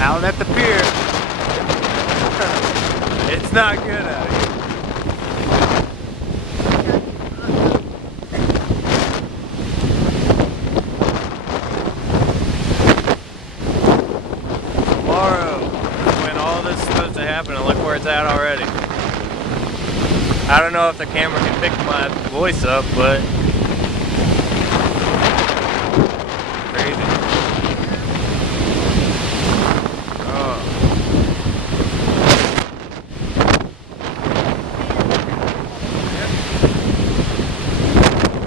Out at the pier. It's not good out here. Tomorrow is when all this is supposed to happen, and look where it's at already. I don't know if the camera can pick my voice up, but crazy. Oh.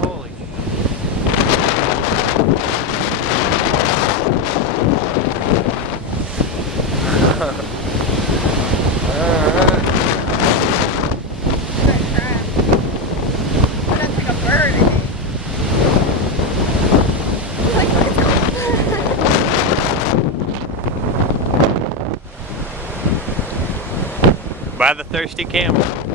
Holy by the thirsty camera.